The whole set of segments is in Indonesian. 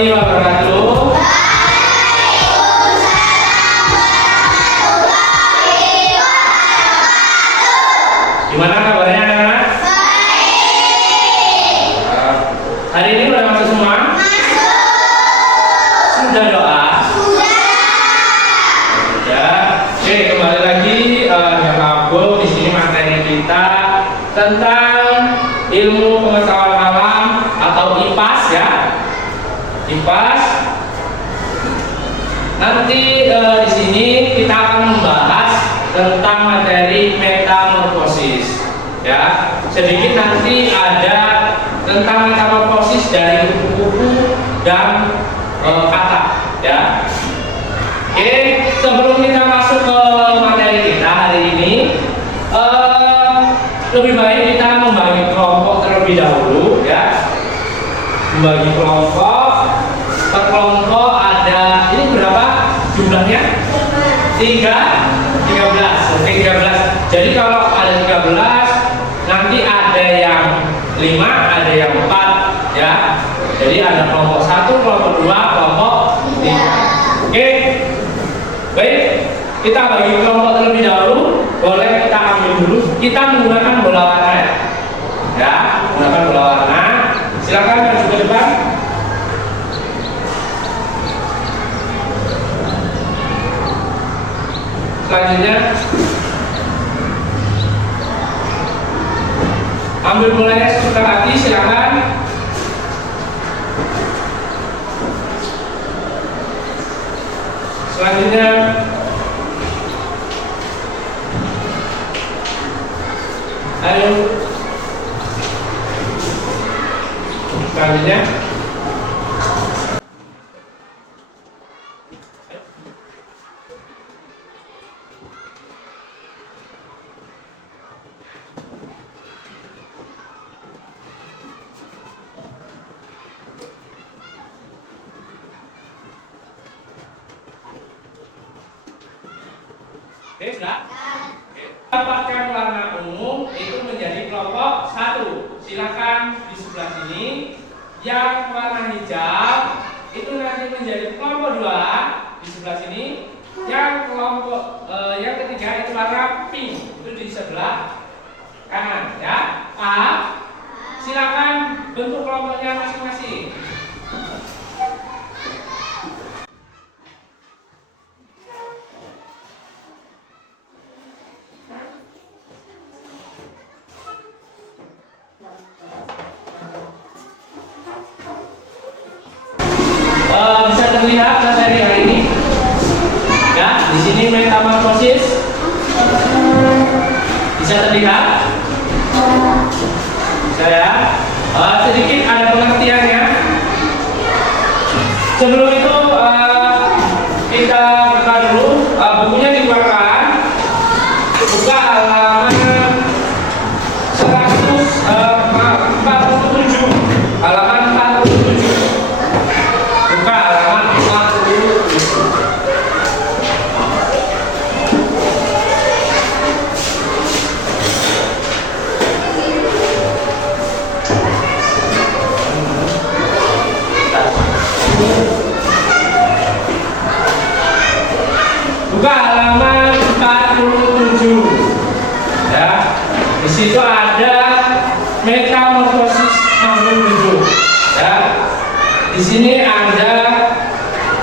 warahmatullahi wabarakatuh. Gimana kabarnya anak-anak? Hari ini udah masuk semua? Sudah doa? Sudah. Oke, kembali lagi ya Abu. Di sini materi kita tentang ilmu pengetahuan alam atau IPAS ya. IPAS. Nanti di sini kita akan membahas tentang materi metamorfosis ya. Sedikit nanti ada tentang metamorfosis dari kupu-kupu dan kata ya. Oke, sebelum kita masuk ke materi kita hari ini, lebih baik kita membagi kelompok terlebih dahulu ya. Membagi kelompok, per kelompok ada, ini berapa jumlahnya? 13. Oke, 13. Jadi kalau ada 13, nanti ada yang 5, ada yang 4 ya. Jadi ada kelompok 1, kelompok 2, kelompok 3. Oke. Baik, kita bagi kelompok terlebih dahulu. Boleh kita ambil dulu. Kita menggunakan bola warna ya. Menggunakan bola warna. Silakan maju ke depan. Selanjutnya ambil bolanya sesuka hati, silakan. Selanjutnya ayo. Selanjutnya oke, sudah? Dapatkan warna ungu itu menjadi kelompok 1. Silakan di sebelah sini. Yang warna hijau itu nanti menjadi kelompok 2 di sebelah sini. Yang kelompok yang ketiga itu warna pink itu di sebelah kanan ya. Paham? Silakan bentuk kelompoknya masing-masing. Bisa terlihat materi hari ini ya. Di sini metamorfosis bisa terlihat. Bisa ya. Sedikit ada pengertiannya. Sebelum itu kita buka dulu bukunya, dikeluarkan. Buka halaman 147. Halaman 47. Buka halaman 47. Buka halaman 47 ya. Di situ ada metamorfosis makhluk hidup ya. Di sini ada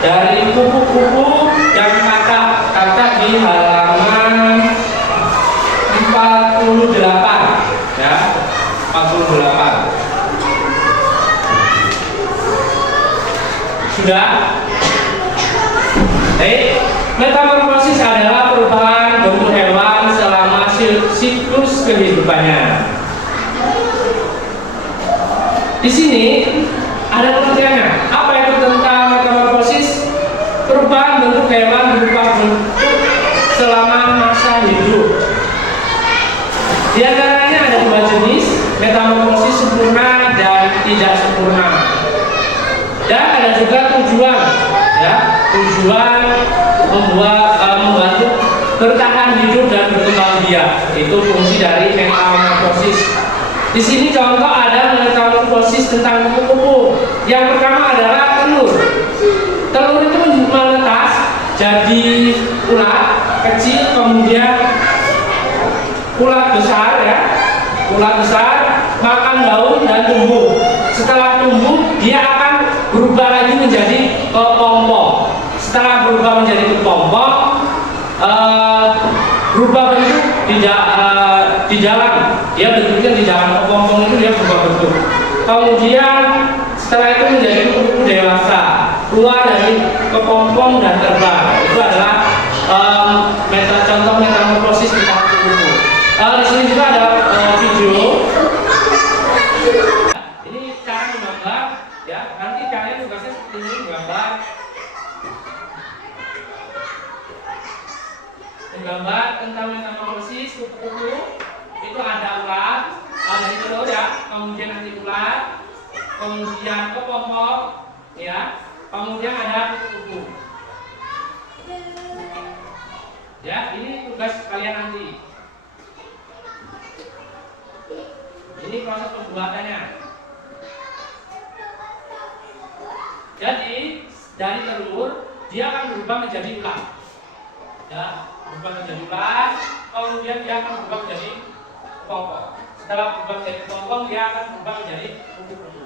dari kupu-kupu dan kata di halaman 48 ya. 48 sudah. Metamorfosis adalah perubahan bentuk hewan selama siklus kehidupannya. Di sini ada pengertiannya. Apa itu tentang metamorfosis? Perubahan bentuk hewan berupa bentuk selama masa hidup. Di antaranya ada 2 jenis, metamorfosis sempurna dan tidak sempurna. Dan ada juga tujuan ya, tujuan membantu bertahan hidup dan berkembang biak. Itu fungsi dari metamorfosis. Di sini contoh ada metamorfosis tentang kupu-kupu. Yang pertama adalah telur. jadi ulat kecil, kemudian ulat besar ya, ulat besar makan daun dan tumbuh. Setelah tumbuh dia akan berubah lagi menjadi kepompong. Setelah berubah menjadi kepompong, berubah bentuk di dalam, dia bentuknya di dalam kepompong itu dia berubah bentuk. Kemudian setelah itu menjadi kupu-kupu dewasa, keluar dari kepompong dan terbang. Itu adalah contoh metamorfosis di kupu-kupu. Di sini juga ada video. Ini cara menggambar, ya. Nanti kalian tugasnya seperti ini, menggambar tentang metamorfosis kupu-kupu. Itu ada ulat, dari telur ya, kemudian nanti ulat, kemudian kepompong, ya, kemudian ada kupu-kupu. Ya, ini tugas kalian nanti. Ini proses pembuatannya. Jadi dari telur dia akan berubah menjadi ulat. Ya, berubah menjadi ulat, kemudian dia akan berubah menjadi kepompong. Setelah berubah menjadi kepompong, dia akan berubah menjadi kupu-kupu.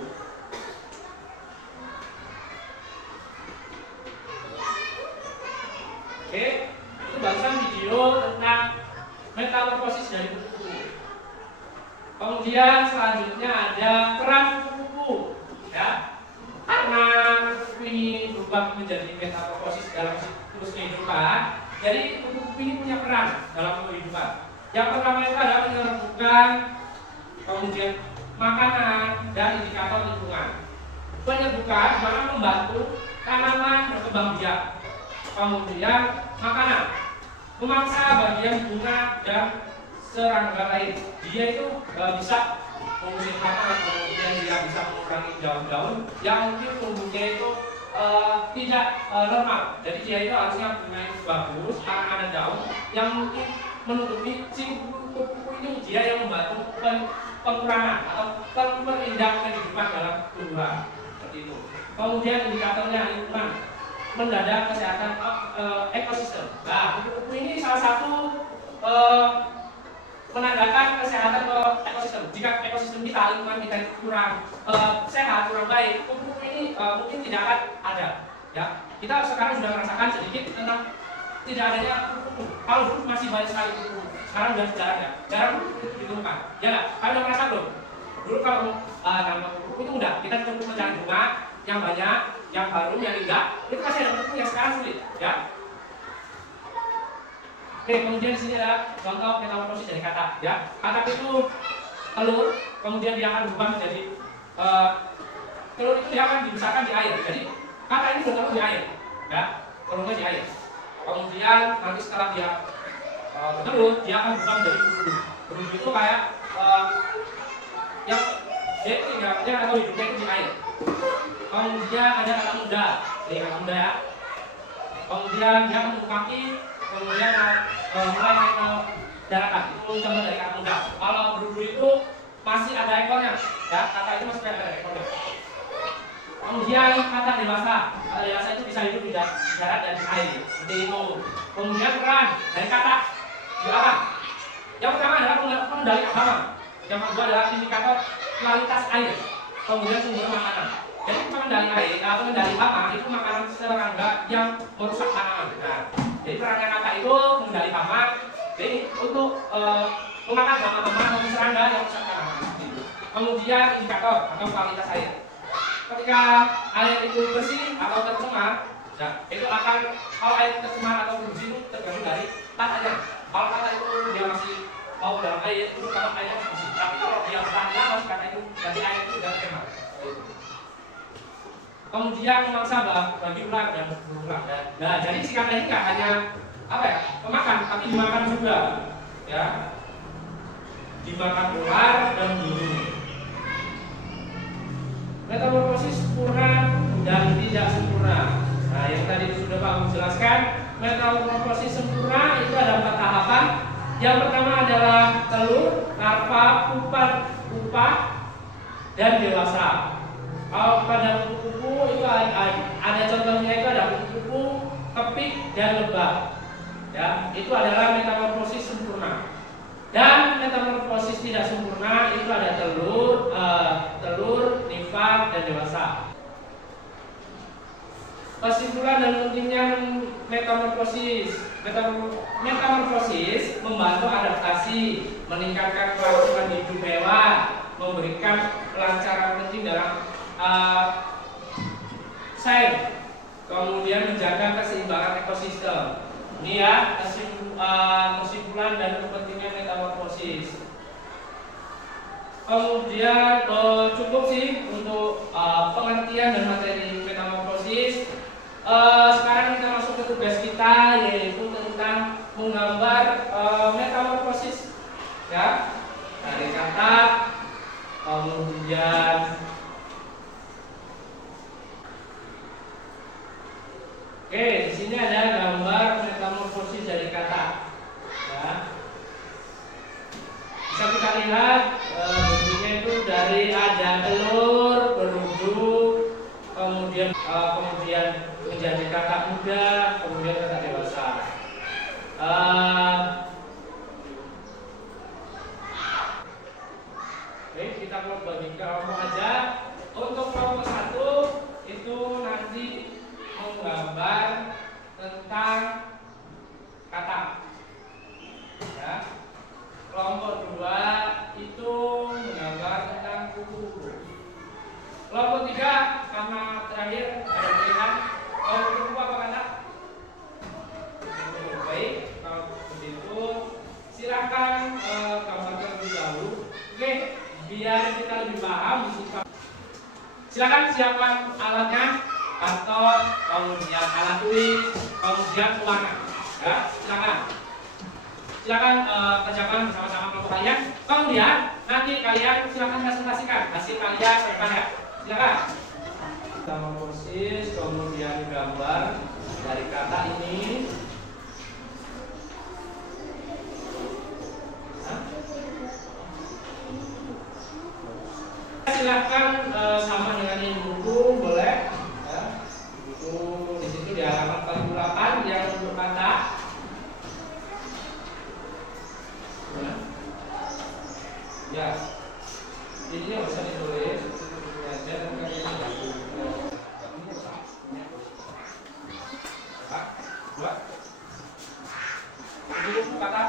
Oke, itu barusan video tentang metamorfosis dari kupu-kupu. Kemudian selanjutnya ada peran kupu-kupu, ya. Karena kupu-kupu ini berubah menjadi metamorfosis dalam siklus kehidupan, jadi kupu-kupu ini punya peran dalam kehidupan. Yang pertama itu adalah menyerbukan, kemudian makanan dan indikator lingkungan. Penyerbukan mana membantu tanaman berkembang biak. Kemudian makanan memaksa bagian bunga dan serangga lain. Dia itu bisa mengusir hama, kemudian dia bisa mengurangi daun-daun yang mungkin tumbuhnya itu tidak normal. Jadi dia itu harusnya bunga itu bagus karena ada daun yang mungkin menutupi si kupu-kupu ini. Dia yang membantu pengurangan atau perindah kehidupan dalam tumbuhan seperti itu. Kemudian indikatornya lingkungan, menjaga kesehatan ekosistem. Nah, kupu-kupu ini salah satu menandakan kesehatan ekosistem. Jika ekosistem kita, lingkungan kita kurang sehat, kurang baik, kupu-kupu ini mungkin tidak akan ada. Ya, kita sekarang sudah merasakan sedikit tentang tidak adanya kupu-kupu. Kalau dulu masih banyak sekali kupu-kupu, sekarang sudah jarang ya. Jarang itu ditemukan. Ya nggak? Kalian udah merasa belum? Dulu kalau tanpa kupu-kupu itu mudah. Kita cukup mencari bunga yang banyak, yang harum, yang indah. Itu pasti ada kupu-kupu yang sekarang sulit. Ya. Oke, kemudian di sini ada contoh metamorfosis dari katak. Ya, katak itu telur, kemudian dia akan berubah menjadi telur itu dia akan dibesarkan di air. Jadi katak ini bertelur di air. Ya, telurnya di air. Kemudian nanti setelah dia bertelur, dia akan berubah menjadi berudu. Berudu itu kayak yang dia tinggalnya atau hidupnya itu di air. Kemudian ada katak muda, ini katak muda ya. Kemudian dia membentuk kaki, kemudian mulai naik ke daratan. Itu contoh dari katak muda. Kalau berudu itu masih ada ekornya, ya, katak itu masih ada ekornya. Kemudian katak dewasa itu bisa hidup di darat dan di air, seperti itu. Kemudian peran dari katak di alam. Yang pertama adalah pengendali hama. Yang kedua adalah indikator kualitas air. Kemudian sumber makanan. Jadi pengendali air atau pengendali hama itu makanan serangga yang merusak tanaman. Nah, jadi perannya katak itu mengendali hama. Jadi untuk memakan hama-hama atau serangga yang merusak tanaman. Kemudian indikator atau kualitas air. Ketika air itu bersih atau tercemar, nah, itu akan, kalau air tercemar atau bersih itu tergantung dari katanya. Kalau kata itu dia masih mau dalam air, itu kalau airnya masih bersih. Tapi kalau dia bertahan lama, kata itu dari air itu sudah tercemar. Kemudian memangsa bagi ular dan berulang. Nah, jadi si kata ini nggak hanya apa ya, pemakan, tapi dimakan juga, ya, dimakan ular dan burung. Metamorfosis sempurna dan tidak sempurna. Nah, yang tadi sudah Pak Agus jelaskan, metamorfosis sempurna itu ada 4 tahapan. Yang pertama adalah telur, larva, pupa, dan dewasa. Kalau pada kupu-kupu itu ada contohnya, itu ada kupu-kupu, kepik, tropik dan lembab. Ya, itu adalah metamorfosis sempurna. Dan metamorfosis tidak sempurna itu ada telur, nimfa, dan dewasa. Kesimpulan dan pentingnya metamorfosis. Metamorfosis membantu adaptasi, meningkatkan kelangsungan hidup hewan, memberikan kelancaran penting dalam sains, kemudian menjaga keseimbangan ekosistem. Ini ya kesimpulan dan kepentingan metamorfosis. Kemudian cukup sih untuk pengertian dan materi metamorfosis. Sekarang kita masuk ke tugas kita, yaitu tentang menggambar metamorfosis, ya, dari kata, kemudian oke, di sini ada gambar metamorfosis dari kata, ya. Bisa kita lihat bentuknya itu dari ada telur, beruduk, kemudian menjadi kakak muda, kemudian kakak dewasa. Oke, kita bagi kelompok aja. Untuk kelompok 1 itu nanti menggambar tentang kata. Ya. Kelompok 2 itu menggambar tentang kuku. Kelompok 3 karena terakhir ada pilihan kuku apa kata? Baik, kalau begitu silakan gambarkan terlebih dahulu. Oke, biar kita lebih paham. Silakan siapkan alatnya atau kemudian alat tulis, kemudian warna. Ya, silakan kerjakan bersama-sama kelompok kalian. Kemudian nanti kalian silakan presentasikan hasil kalian ya. Silakan. Metamorfosis, kemudian gambar dari kata ini. Silakan sama dengan yang buku boleh. Ya. Buku di situ di halaman 48 yang untuk kata. Ya, ini yang bisa ditulis. Buku kata.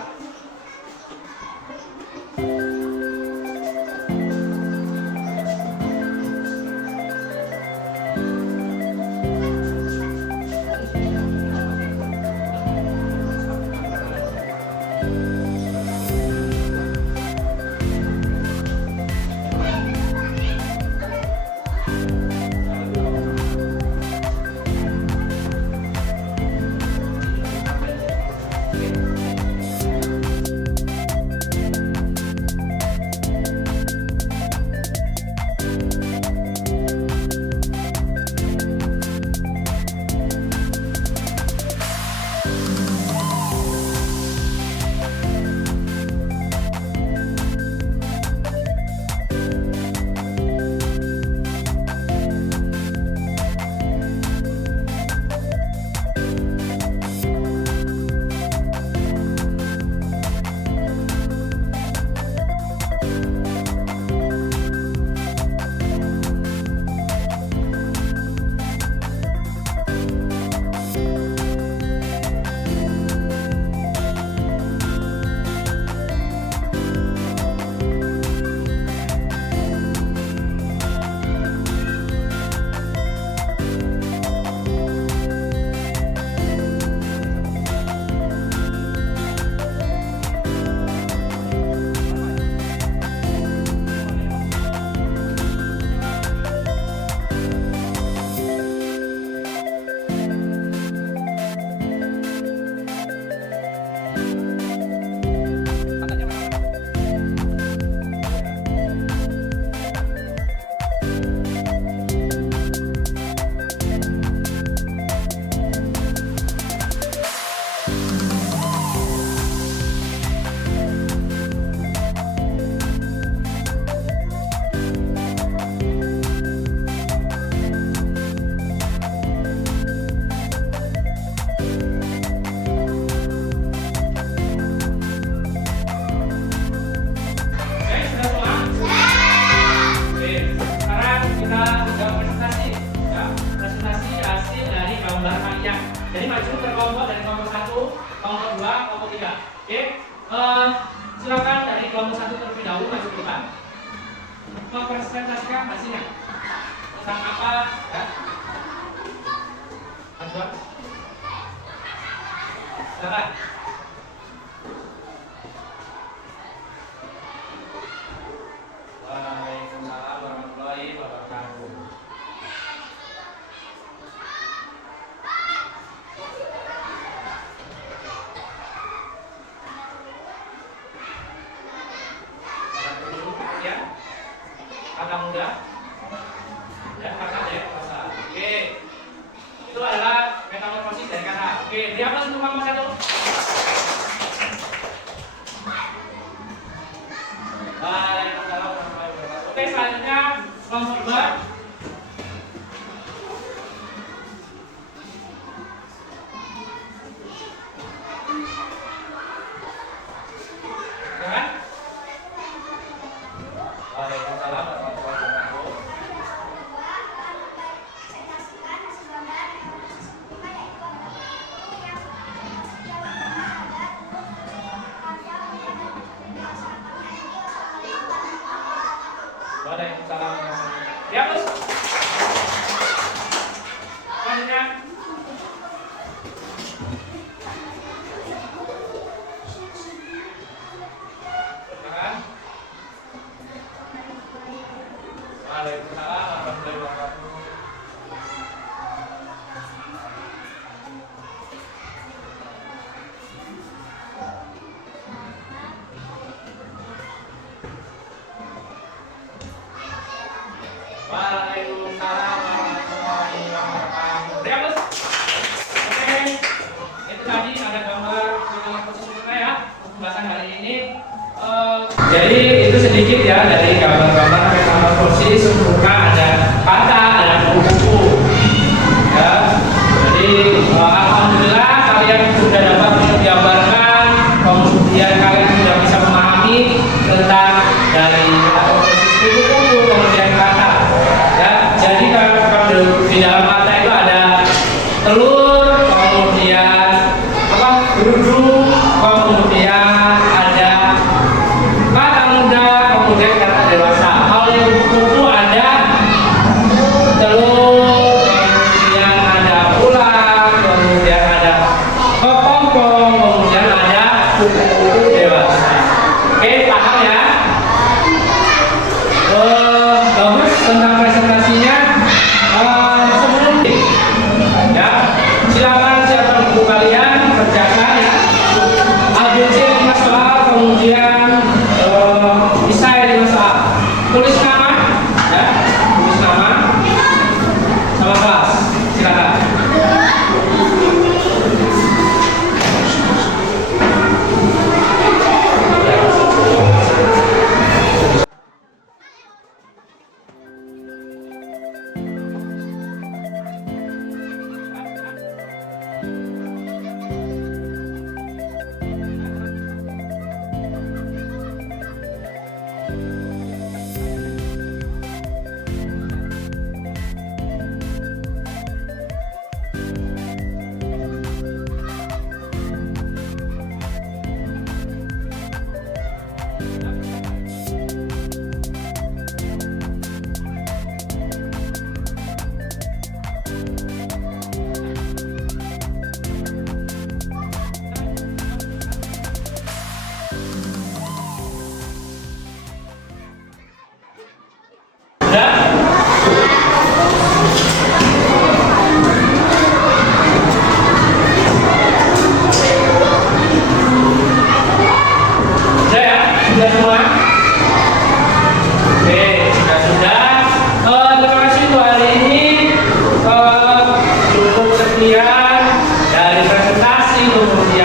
presentasinya. Jadi maju berkelompok dari kelompok 1, kelompok 2, kelompok 3. Oke. Silakan dari kelompok 1 terlebih dahulu maju ke depan. Mempresentasikan hasilnya. Tentang apa? Ya. Maju. Silakan. Waalaikumsalam warahmatullahi wabarakatuh. Ya, kakak muda, ya kakak ya, masa. Oke, itu adalah metamorfosis dari kakak. Oke, dihapus untuk kelompok 1. Waalaikumsalam warahmatullahi wabarakatuh. Oke, selanjutnya kelompok 2. Ya. Waalaikumsalam warahmatullahi wabarakatuh. Waalaikumsalam. Dihapus. Selanjutnya. Silakan. Waalaikumsalam warahmatullahi wabarakatuh. Waalaikumsalam warahmatullahi wabarakatuh. Dihapus. Oke, itu tadi ada gambar metamorfosis kita ya. Pembahasan hari ini. Jadi itu sedikit ya dari gambar-gambar metamorfosis. Sempurna, ada kata, ada buku-buku. Ya. Jadi alhamdulillah kalian sudah dapat menggambarkan, kemudian kalian sudah bisa memahami tentang dari metamorfosis buku-buku, kemudian kata. Ya, jadi kalau di dalam kata itu ada telur, kemudian apa? Duduk, kemudian ada kata muda, kemudian kata dewasa. Kalau di buku ada telur, kemudian ada ular, kemudian ada kepompong, kemudian ada kupu-kupu dewasa. Oke, paham ya? Bagus tentang presentasinya. Sebelum ya, silakan siapkan buku kalian, kerjakan ya. ABC 5 soal, kemudian esai 5 soal. Tulis nama, ya, tulis nama sama kelas. Silakan. Dari presentasi kemudian